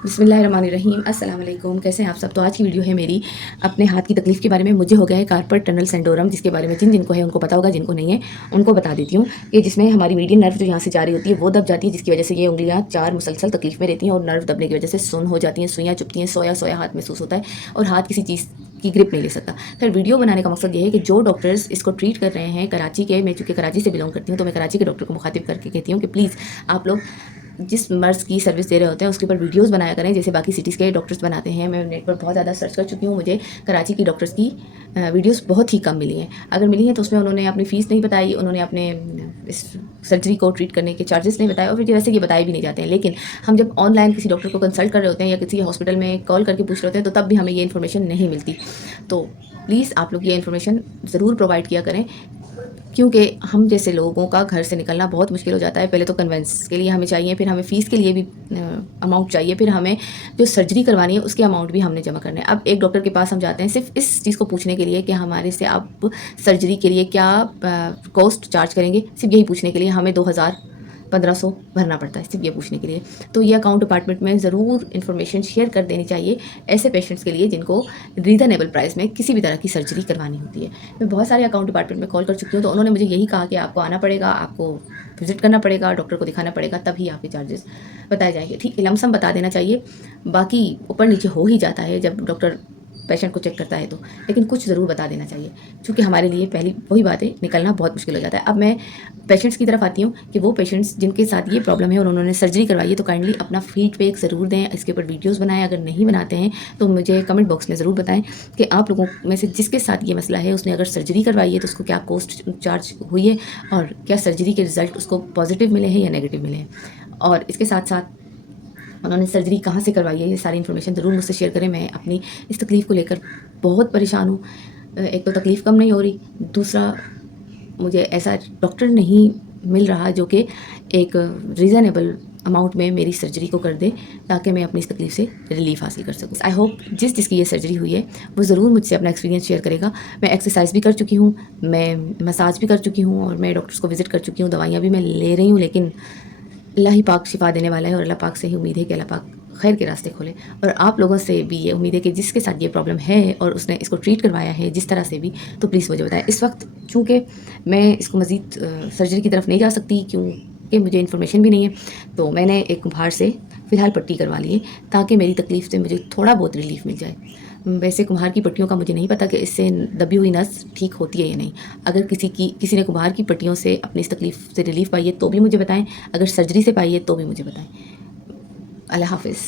बिस्मिल्लाहिर्रहमानिर्रहीम। अस्सलाम वालेकुम। कैसे हैं आप सब। तो आज की वीडियो है मेरी अपने हाथ की तकलीफ़ के बारे में। मुझे हो गया है कार्पल टनल सिंड्रोम, जिसके बारे में जिनको है उनको पता होगा, जिनको नहीं है उनको बता देती हूँ। कि जिसमें हमारी मीडियन नर्व जो यहाँ से जा रही होती है वो दब जाती है, जिसकी वजह से ये उंगलियाँ 4 मुसलसल तकलीफ में रहती हैं और नर्व दबने की वजह से सुन्न हो जाती हैं, सुइयाँ चुभती हैं, सोया सोया हाथ महसूस होता है और हाथ किसी चीज़ की ग्रिप नहीं ले सकता। खैर, वीडियो बनाने का मकसद ये है कि जो डॉक्टर्स इसको ट्रीट कर रहे हैं कराची के, मैं चूँकि कराची से बिलोंग करती हूँ तो मैं कराची के डॉक्टर को मुखातिब करके कहती हूँ कि प्लीज़ आप लोग जिस मर्ज़ की सर्विस दे रहे होते हैं उसके ऊपर वीडियोस बनाया करें, जैसे बाकी सिटीज़ के डॉक्टर्स बनाते हैं। मैं नेट पर बहुत ज़्यादा सर्च कर चुकी हूँ, मुझे कराची की डॉक्टर्स की वीडियोस बहुत ही कम मिली हैं। अगर मिली हैं तो उसमें उन्होंने अपनी फ़ीस नहीं बताई, उन्होंने अपने इस सर्जरी को ट्रीट करने के चार्जेस नहीं बताए और फिर वैसे ये बताए भी नहीं जाते हैं। लेकिन हम जब ऑनलाइन किसी डॉक्टर को कंसल्ट कर रहे होते हैं या किसी हॉस्पिटल में कॉल करके पूछ रहे होते हैं तो तब भी हमें ये इन्फॉर्मेशन नहीं मिलती। तो प्लीज़ आप लोग ये इन्फॉर्मेशन ज़रूर प्रोवाइड किया करें, क्योंकि हम जैसे लोगों का घर से निकलना बहुत मुश्किल हो जाता है। पहले तो कन्वेंस के लिए हमें चाहिए, फिर हमें फ़ीस के लिए भी अमाउंट चाहिए, फिर हमें जो सर्जरी करवानी है उसके अमाउंट भी हमने जमा करने हैं। अब एक डॉक्टर के पास हम जाते हैं सिर्फ इस चीज़ को पूछने के लिए कि हमारे से आप सर्जरी के लिए क्या कॉस्ट चार्ज करेंगे, सिर्फ यही पूछने के लिए हमें 2000-1500 भरना पड़ता है, सिर्फ ये पूछने के लिए। तो ये अकाउंट डिपार्टमेंट में ज़रूर इन्फॉर्मेशन शेयर कर देनी चाहिए ऐसे पेशेंट्स के लिए जिनको रीज़नेबल प्राइस में किसी भी तरह की सर्जरी करवानी होती है। मैं बहुत सारे अकाउंट डिपार्टमेंट में कॉल कर चुकी हूँ तो उन्होंने मुझे यही कहा कि आपको आना पड़ेगा, आपको विज़िट करना पड़ेगा, डॉक्टर को दिखाना पड़ेगा, तभी आपके चार्जेस बताए जाएंगे। ठीक है, लमसम बता देना चाहिए, बाकी ऊपर नीचे हो ही जाता है जब डॉक्टर पेशेंट को चेक करता है तो, लेकिन कुछ ज़रूर बता देना चाहिए, क्योंकि हमारे लिए पहली वही बात है, निकलना बहुत मुश्किल हो जाता है। अब मैं पेशेंट्स की तरफ आती हूँ कि वो पेशेंट्स जिनके साथ ये प्रॉब्लम है और उन्होंने सर्जरी करवाई है तो काइंडली अपना फीडबैक ज़रूर दें, इसके ऊपर वीडियोस बनाएं। अगर नहीं बनाते हैं तो मुझे कमेंट बॉक्स में ज़रूर बताएं कि आप लोगों में से जिसके साथ ये मसला है उसने अगर सर्जरी करवाई है तो उसको क्या कॉस्ट चार्ज हुई है और क्या सर्जरी के रिज़ल्ट उसको पॉजिटिव मिले हैं या नेगेटिव मिले हैं, और इसके साथ साथ उन्होंने सर्जरी कहाँ से करवाई है, ये सारी इन्फॉर्मेशन ज़रूर मुझसे शेयर करें। मैं अपनी इस तकलीफ़ को लेकर बहुत परेशान हूँ। एक तो तकलीफ़ कम नहीं हो रही, दूसरा मुझे ऐसा डॉक्टर नहीं मिल रहा जो कि एक रीज़नेबल अमाउंट में मेरी सर्जरी को कर दे, ताकि मैं अपनी इस तकलीफ़ से रिलीफ़ हासिल कर सकूँ। आई होप जिसकी ये सर्जरी हुई है वो ज़रूर मुझसे अपना एक्सपीरियंस शेयर करेगा। मैं एक्सरसाइज भी कर चुकी हूँ, मैं मसाज भी कर चुकी हूँ और मैं डॉक्टर्स को विज़िट कर चुकी हूँ, दवाइयाँ भी मैं ले रही हूँ, लेकिन अल्लाह ही पाक शिफा देने वाला है और अल्लाह पाक से ही उम्मीद है कि अल्लाह पाक खैर के रास्ते खोले। और आप लोगों से भी ये उम्मीद है कि जिसके साथ ये प्रॉब्लम है और उसने इसको ट्रीट करवाया है जिस तरह से भी, तो प्लीज़ मुझे बताएं। इस वक्त चूँकि मैं इसको मज़ीद सर्जरी की तरफ नहीं जा सकती क्योंकि मुझे इन्फॉर्मेशन भी नहीं है, तो मैंने एक कुम्हार से फ़िलहाल पट्टी करवा ली है ताकि मेरी तकलीफ़ से मुझे थोड़ा बहुत रिलीफ़ मिल जाए। वैसे कुम्हार की पट्टियों का मुझे नहीं पता कि इससे दबी हुई नस ठीक होती है या नहीं। अगर किसी ने कुम्हार की पट्टियों से अपनी इस तकलीफ़ से रिलीफ़ पाई है तो भी मुझे बताएं, अगर सर्जरी से पाई है तो भी मुझे बताएं। अल्लाह हाफ़िज़।